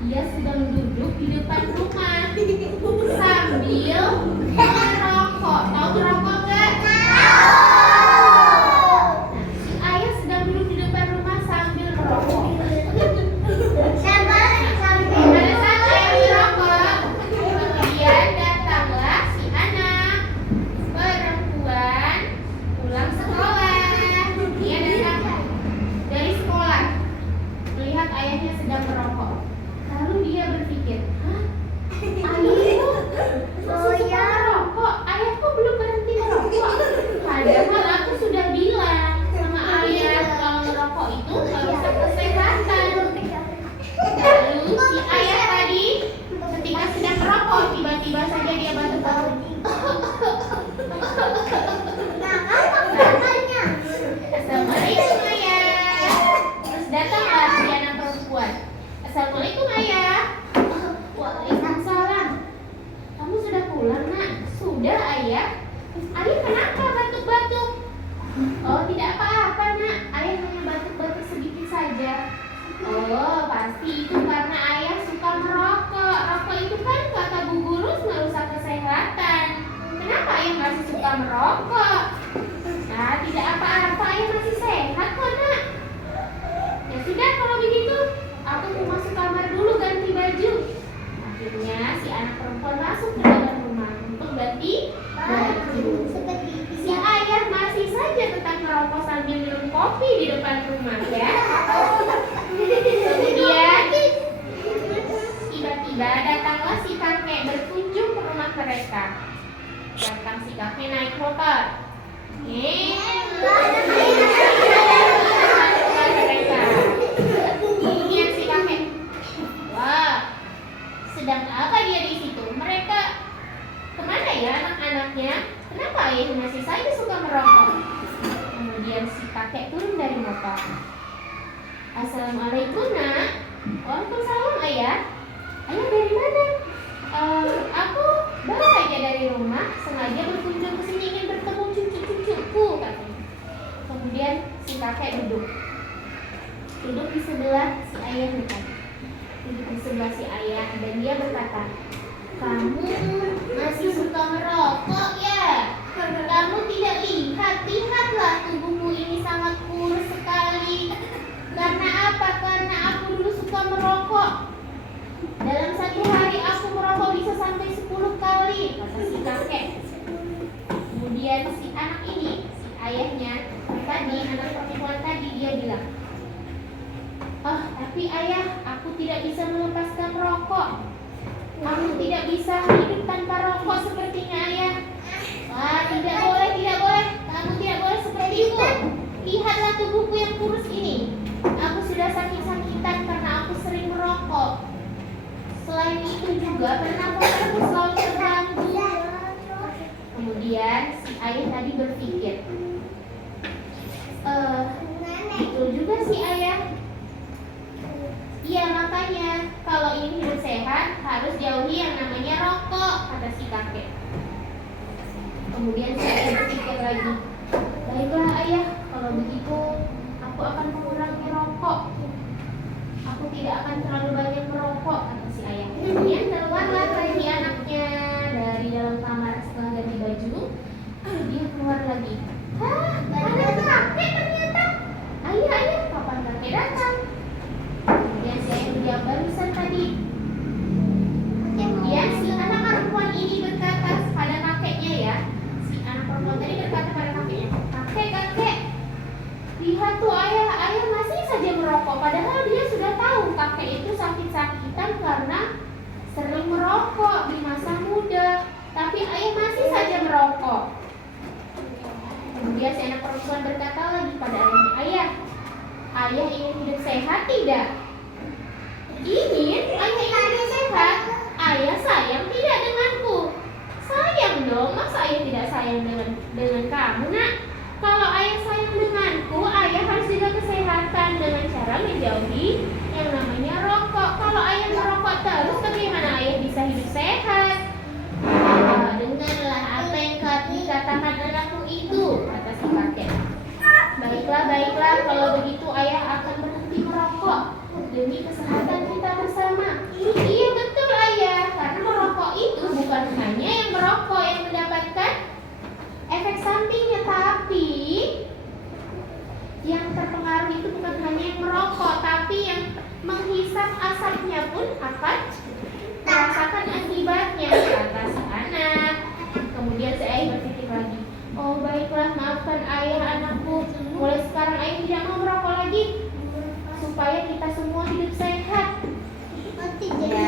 Dia sedang duduk di depan rumah sambil merokok. Tahu merokok nggak? Si ayah sedang duduk di depan rumah sambil merokok. Pada saat ayah merokok, kemudian datanglah si anak perempuan pulang sekolah. Dia datang dari sekolah, melihat ayahnya sedang merokok. Lalu dia berpikir, hah? Ayahku masih suka merokok? Ayahku belum berhenti merokok. Padahal aku sudah bilang sama ayah kalau merokok itu nggak rusak kesehatan. Lalu si ayah tadi ketika sedang merokok, tiba-tiba saja dia batuk-batuk. Assalamualaikum ayah. Terus datanglah si anak perempuan. Assalamualaikum ayah. Waalaikumsalam. Kamu sudah pulang nak? Sudah ayah. Ayah kenapa batuk-batuk? Oh tidak apa-apa nak. Ayah hanya batuk-batuk sedikit saja. Oh pasti itu karena ayah suka merokok. Rokok itu kan kata bu guru merusak kesehatan. Kenapa ayah masih suka merokok? Nah tidak apa-apa, ayah masih sehat kok nak. Ya sudah kalau begitu, aku mau masuk kamar dulu ganti baju. Akhirnya si anak perempuan masuk ke dalam rumah untuk ganti baju. Si ayah masih saja tetap merokok sambil minum kopi di depan rumah ya. Kemudian tiba-tiba datanglah si kakek berkunjung ke rumah mereka. Datang si kakek naik motor. Kemudian si kakek, wah, sedang apa dia di situ? Mereka kemana ya anak-anaknya? Kenapa ayah masih saja suka merokok? Kemudian si kakek turun dari motor. Assalamualaikum nak. Waalaikumsalam ayah. Ayah dari mana? Aku baru saja dari rumah, sengaja berkunjung ke sini ingin bertemu cucu-cucuku katanya. Kemudian si kakek duduk di sebelah si ayahnya tadi. Duduk di sebelah si ayah dan dia berkata, kamu masih suka merokok ya? Kamu tidak lihatlah tubuhmu ini sangat kurus sekali. Karena apa? Karena aku dulu suka merokok. Dalam satu hari aku merokok bisa sampai 10 kali, kata si kakek. Kemudian si anak ini, si ayahnya tadi, anak perempuan tadi, dia bilang, oh tapi ayah, aku tidak bisa melepaskan rokok. Aku tidak bisa hidup tanpa rokok sepertinya ayah. Wah tidak boleh, kamu tidak boleh seperti itu. Lihatlah tubuhku yang kurus ini. Aku sudah sakit-sakitan karena aku sering merokok. Selain itu juga pernapasanku selalu terganggu. Kemudian si ayah tadi berpikir, betul juga si ayah. Iya makanya kalau ingin hidup sehat harus jauhi yang namanya rokok, kata si kakek. Kemudian si ayah berpikir lagi, baiklah ayah, kalau begitu aku akan mengurangi rokok. Aku tidak akan terlalu banyak merokok, kata si ayah. Kemudian keluarlah lagi anaknya dari dalam kamar setelah ganti baju. Dia keluar lagi. Hah, ada kakek ternyata. Ayah, kapan kakek datang? Kemudian si ayah menjawab barusan tadi. Kemudian si anak perempuan ini berkata pada kakeknya ya. Si anak perempuan tadi berkata pada kakeknya, kakek, lihat tuh ayah masih saja merokok. Padahal dia sudah tahu kakek itu sakit-sakitan karena sering merokok di masa muda. Tapi ayah masih saja merokok. Kemudian si anak perempuan berkata lagi pada ayahnya, ayah ingin hidup sehat tidak? Ingin, ayah ingin hidup sehat. Ayah sayang tidak denganku? Sayang dong, masa ayah tidak sayang dengan kamu nak? Kalau ayah sayang denganku, ayah harus jaga kesehatan dengan cara menjauhi yang namanya rokok. Kalau ayah merokok terus, bagaimana ayah bisa hidup sehat? Dengarlah apa yang dikatakan anakku itu, kata si kakek. Baiklah, kalau begitu ayah akan berhenti merokok. Mulai sekarang ayah tidak mau merokok lagi supaya kita semua hidup sehat. Ya,